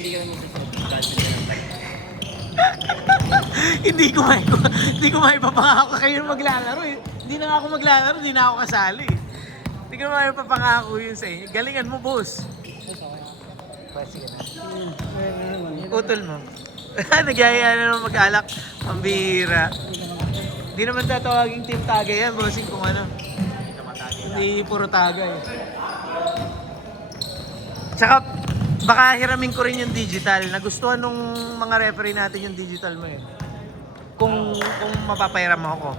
hindi ka naman cancel ka ng fight. Hindi ko maipapangako kayo maglalaro eh. Hindi na ako maglalaro, hindi na ako kasali eh. Hindi ko maipapangako yun sa inyo. Galingan mo, boss. Sige na. Utol mo. Nagyaya na naman mag-alak. Pambihira. Hindi naman tatawaging team tagay yan, bossing kung ano. Hindi puro tagay. Tsaka, baka hiramin ko rin yung digital. Nagustuhan nung mga referee natin yung digital mo yun. Kung mapapairam mo ako.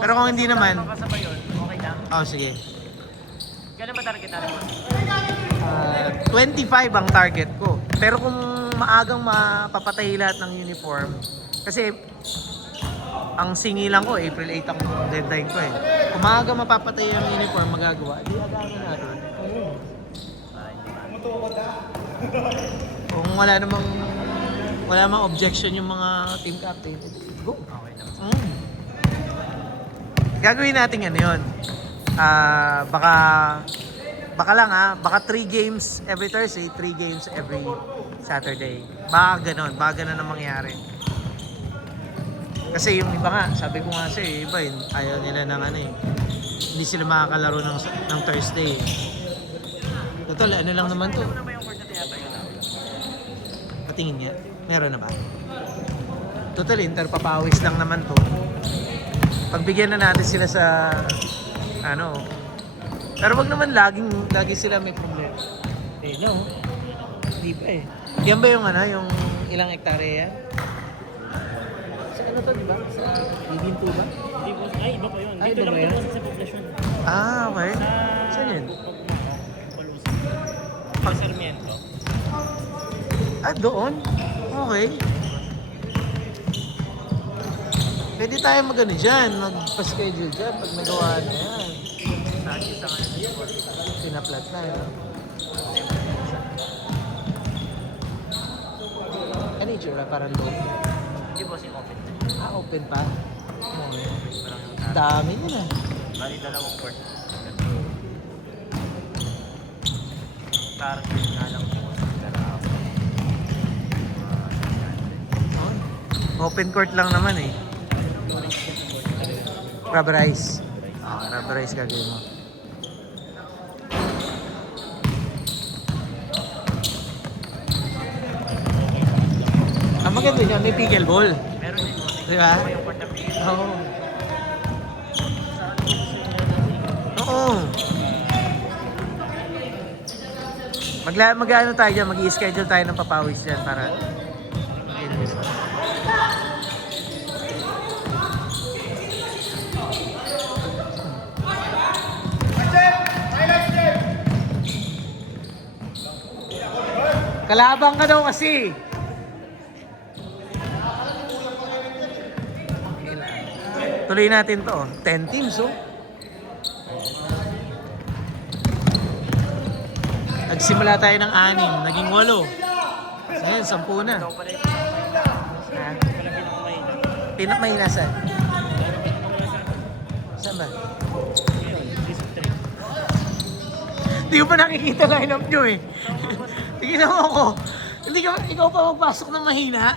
Pero kung hindi naman... Makasabay yun, okay lang. Oh, sige. Gano'n ba target natin mo? 25 ang target ko. Pero kung maagang mapapatay lahat ng uniform, kasi ang singilan ko, April 8 ang deadline ko eh. Kung maagang mapapatay ang uniform, magagawa, di agamin natin. Kung wala namang objection yung mga team captain, go. Okay lang. Gagawin natin yan yun. Baka lang baka 3 games every Thursday, 3 games every Saturday. Baka ganun ang mangyari. Kasi yung iba nga, sabi ko nga yung iba ayaw nila ng hindi sila makakalaro ng Thursday. Total, ano lang naman to. Ano ba yung court na tinatayo natin? Patingin niya, meron na ba? Total, interpapawis lang naman to. Pagbigyan na natin sila sa pero wag naman lagi sila may problema. No. Hindi pa eh. Yan ba yung yung ilang hektarya yan? Sa ano to, di ba? Sa Bibinto ba? Hindi po, ay iba pa yun. Ay, Dito iba lang ba yan? po sa poblasyon. Okay. Saan yun? Palusan. Sa Sarmiento. Doon? Okay. Pwede tayo dyan, magpa-schedule dyan pag nagawa na yan. Sa ngayon. Pinaplat na yun. Ano yung tsura? Parang low. Hindi po, si open. Open pa? Open pa lang yung Dami nila. Bali, dalawang court. Ang target nga lang po sa dalawa. Open court lang naman eh. Rubberize. Rubberize gagawin mo. Ang maganda dyan, may pickleball. Meron din po. Di ba? Yung court na pili. Oo. Oo. Mag-ano tayo dyan, mag-i-schedule tayo ng papawis dyan para kalabang ka daw kasi. Tuloy natin to. 10 teams, oh. Nagsimula tayo ng 6, naging 8. So yun, 10 na. Ikaw pala yung Ha? pinakamahina. Pinakamahina saan? Saan ba? District 3. Hindi ko pa nakikita line-up nyo eh. Tingnan mo ako. Hindi ka, ikaw pa magpasok ng mahina.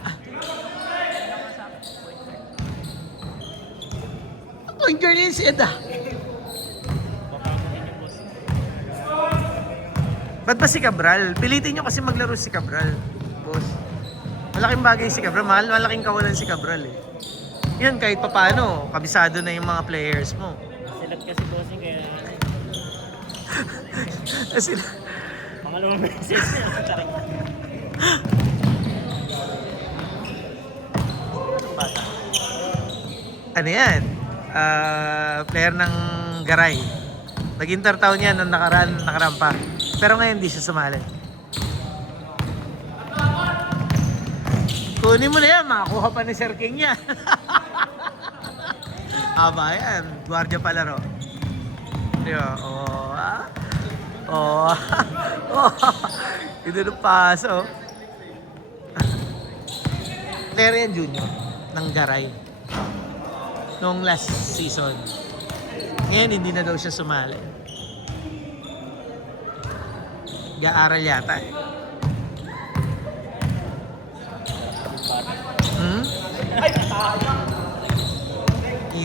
Point guard yun si Ed ah. Papasok din yung boss. Ba't ba si Cabral? Pilitin nyo kasi maglaro si Cabral, boss. Malaking bagay si Cabral. Malaking kawalan si Cabral eh. Yan, kahit pa paano, kabisado na yung mga players mo. Silat kasi bossing kaya Kasi, pangalawang beses. Tarik na. Bata. ano yan? Player ng Garay. Nag-intertown yan nung nakaraan pa. Pero ngayon hindi siya sumali. Kunin mo na yan, makakuha pa ni Sir King yan. Aba yan, gwardiya palaro. Diba? Ito ng paso. Player yan junior ng Garay. Noong last season. Ngayon hindi na daw siya sumali. Ga-aral yata eh.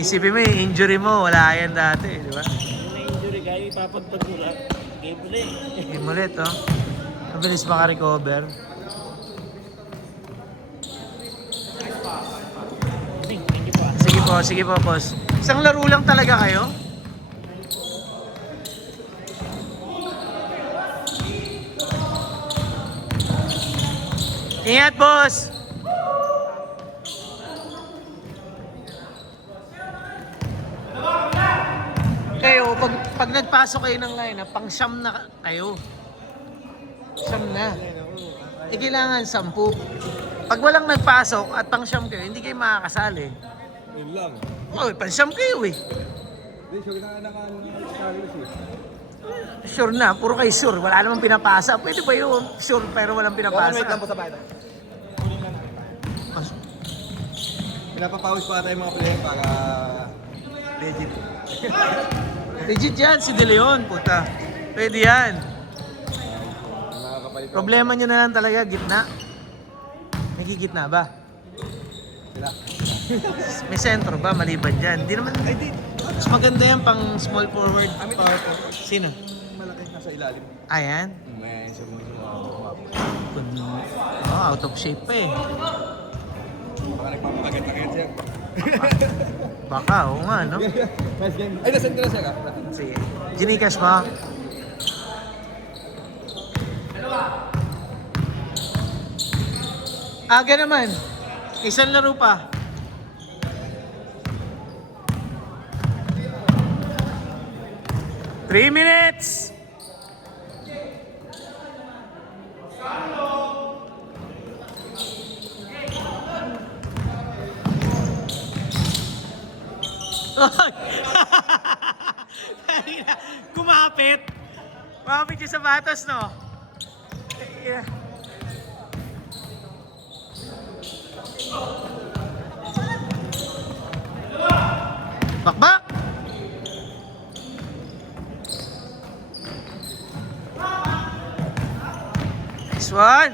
Isipin mo yung injury mo, wala yan dati, di ba? Yung na-injury kayo, ipapagpag mo lang. Game ulit. Game ulit, oh. Mabilis maka-recover. Thank you po. Sige po, boss. Isang laro lang talaga kayo? Ingat, boss! Kayo, pag nagpasok kayo ng line, pang siyam na kayo. Siyam na. Eh, kailangan 10. Pag walang nagpasok at pang siyam kayo, hindi kayo makakasali. Yun lang. Oh, pang siyam kayo eh. Hindi, sure na Carlos eh. Sure na, puro kayo sure. Wala namang pinapasa. Pwede ba yun? Sure pero walang pinapasa? Wait lang po sa bahay. Pinapapawis pa tayo mga player para legit. Legit yan, si De Leon, puta. Pwede yan. Nakakapalit. Problema nyo na lang talaga, gitna. Nagigitna ba? Sila. May sentro ba? Maliban dyan. Hindi naman, ay di. Mas maganda yan pang small forward. Power forward. Sino? Malaki nasa ilalim. Ayan. May sumabot. Oh, out of shape pa eh. Baka nagpapakagat-kagat siya. Baka, oo nga, no? Nice game. Ay, nasend na siya ka. Sige. Ginikas mo. Aga naman. Isang laro pa. Three minutes! Kumapit. Kumapit yung sapatos, no? Yeah. Bakbak! Nice one!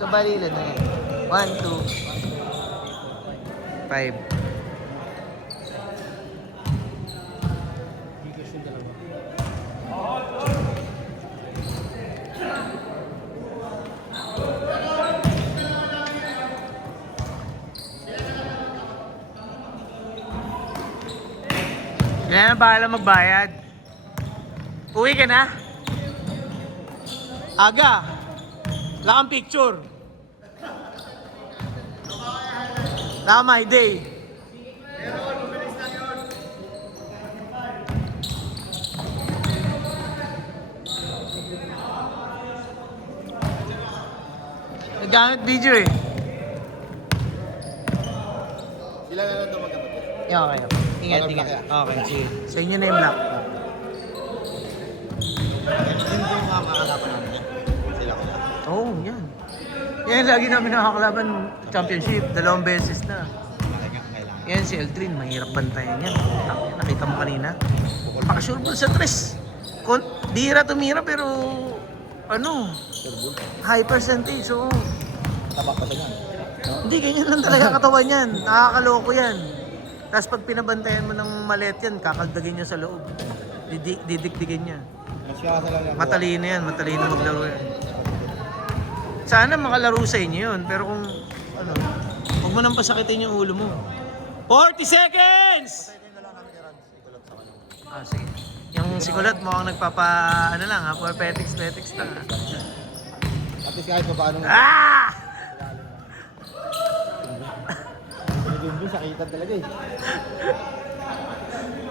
So, bali ilan na yan? 1, 2, 5. Yan, bahala magbayad. Uwi ka na? Aga. Wala kang picture. Tama, day. Nagamit video eh. Sila na lang ito magkapatid. Yeah, okay. Ingat, ingat. Okay, sige. Sa inyo na yung lock. Yun po yung mga makakalapan namin yan. Sila ko. Oo, yan. Yan, lagi namin nakakalaban championship. 2 beses na. Kailangan. Yan, si Eldrin, mahirap bantayan yan. Nakita mo kanina. Pakasure ball sa 3. Bihira tumira pero ano, high percentage. So, Tabak pa yan. hindi, ganyan lang talaga katawan yan. Nakakaloko yan. Tapos pag pinabantayan mo ng malet yan, kakaldagin niya sa loob. Didikdikin niya. Mas kasa lang yan. Matalino yan, matalino maglaro yan. Sana makalaro sa inyo yun, pero kung ano, huwag mo nang pasakitin yung ulo mo. 40 seconds! Patayin na lang kami kay Rans. Itulat sa kanya. Ah, sige. Yung sikulat mukhang nagpapa, ano lang ha, for petics lang ha. At least kahit pa paano. Ah! Pinigin sakitan talaga eh.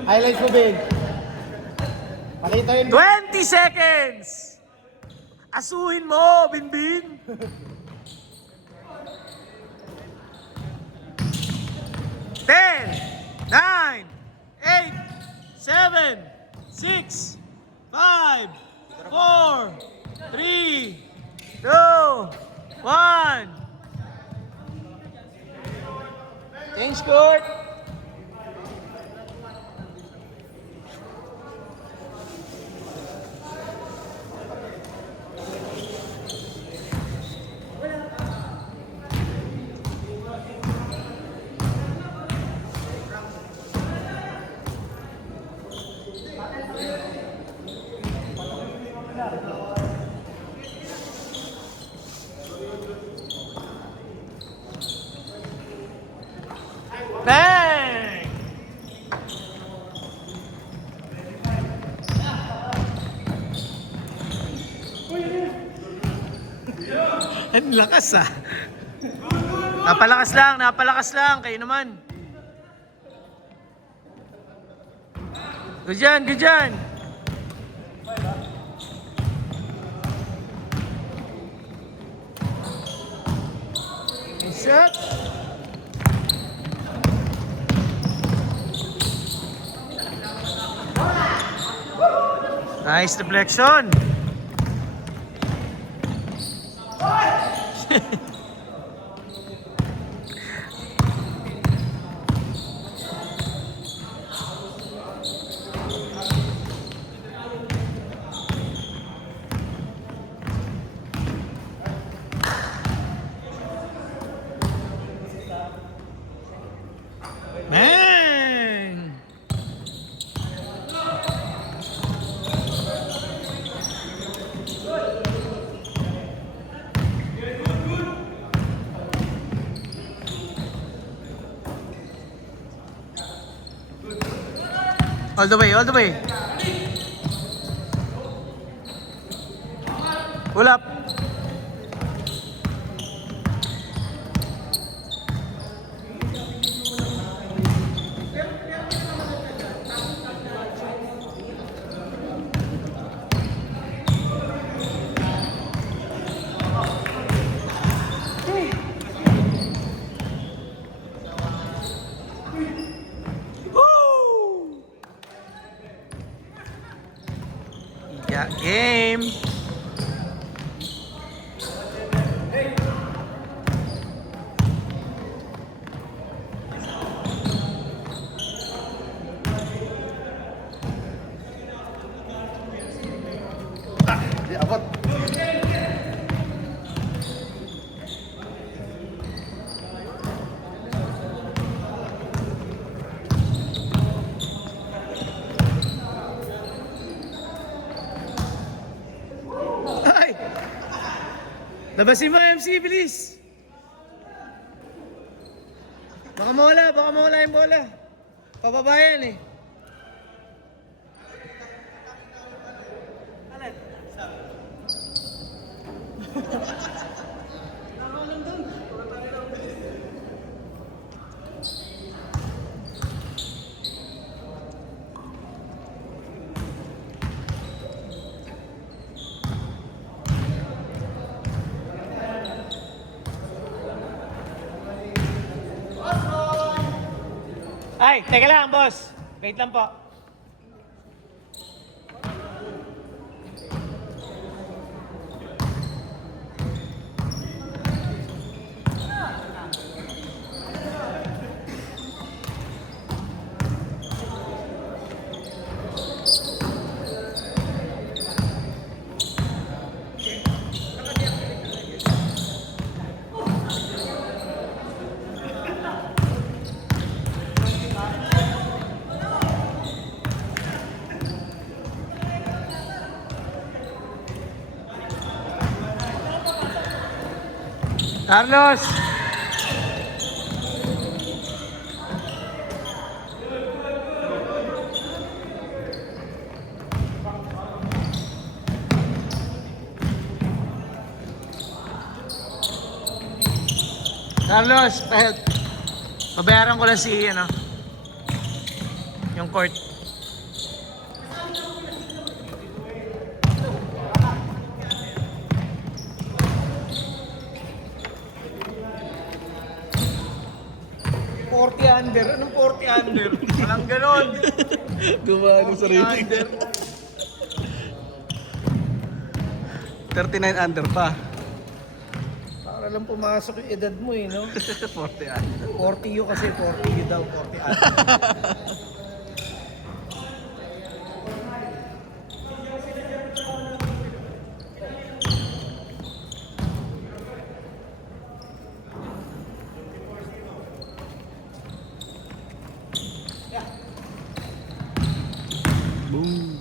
Highlights mo, Ben. Pakita yun. 20 seconds! Asuhin mo, Binbin! 10, 9, 8, 7, 6, 5, 4, 3, 2, 1. Change court! Ang lakas ah. Napalakas lang. Kayo naman. Good dyan. Shot. Nice deflection. Man! All the way. Pull up. Woo! Yeah, game. Di abot. Ay! Labasin mo, MC, bilis! Baka mawala yung bola. Pababa yan eh. Ay, teka lang, boss. Wait lang po. Carlos! Carlos, pabayaran ko lang si, yung court. Under. Anong 40 under? Walang ganon. Gumano sa rating. Under. 39 under pa. Para lang pumasok yung edad mo eh, no? 40 under. 40 yun kasi 40 yun daw, 40 under. Boom.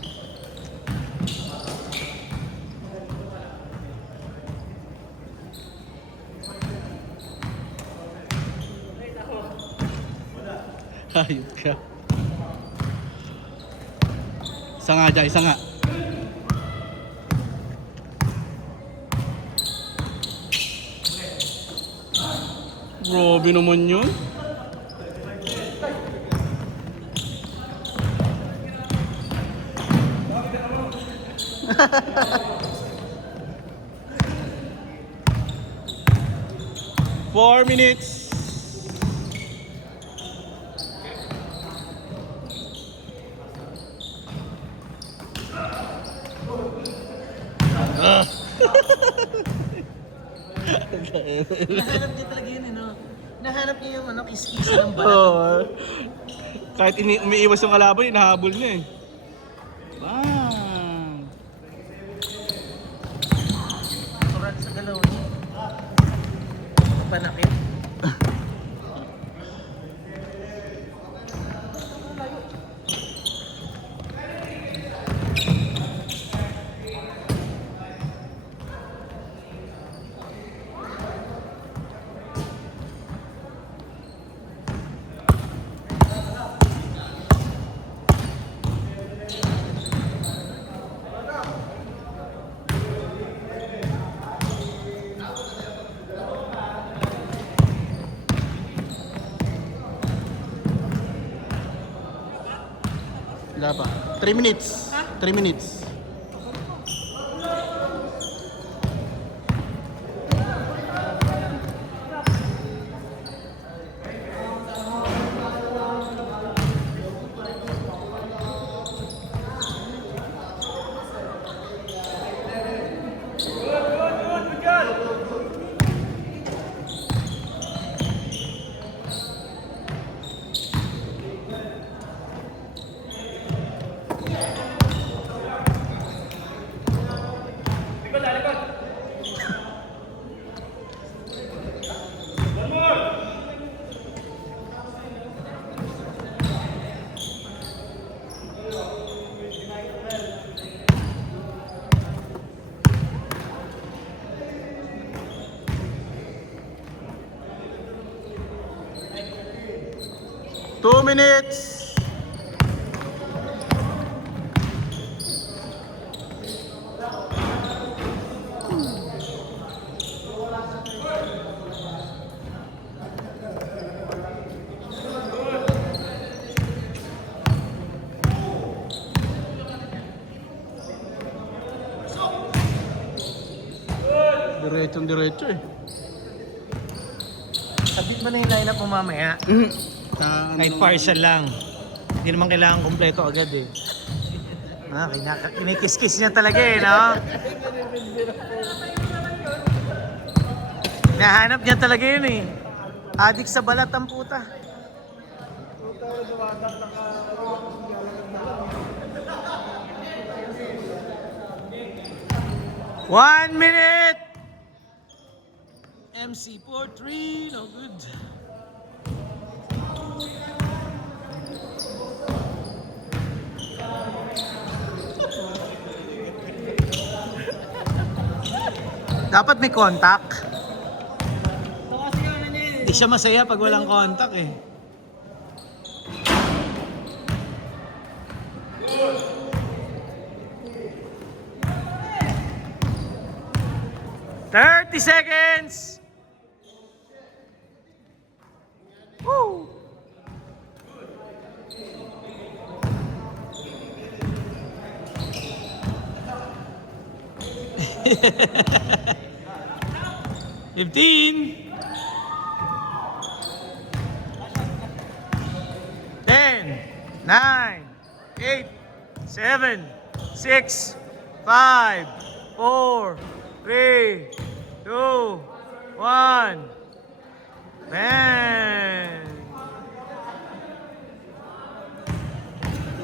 Hayop ka. Isa nga dyan, isa nga. Grabe naman yun. Four minutes. Nahanap niya talaga yun, no? Nahanap niya yung kiss-kiss ng balat. Oh. Kahit umiiwas yung kalaban, hinahabol niya eh. Bang! Turan sa galaw niya. Panakit. Wala pa. 3 minutes. 3 minutes. Two minutes. Diretso eh. Sabit mo na yung lineup mo mamaya. Kahit Ano, partial lang. Hindi naman kailangan kompleto agad eh. Kinikis-kiss niya talaga eh, no? Nahanap niya talaga yun eh. Adik sa balat ang puta. One minute! MC43, no good. Dapat may contact. Hindi siya masaya pag walang contact eh. "30 seconds!" Woo! "15, 10, 9, 8, 7, 6, 5, 4, 3, 2, 1. Man!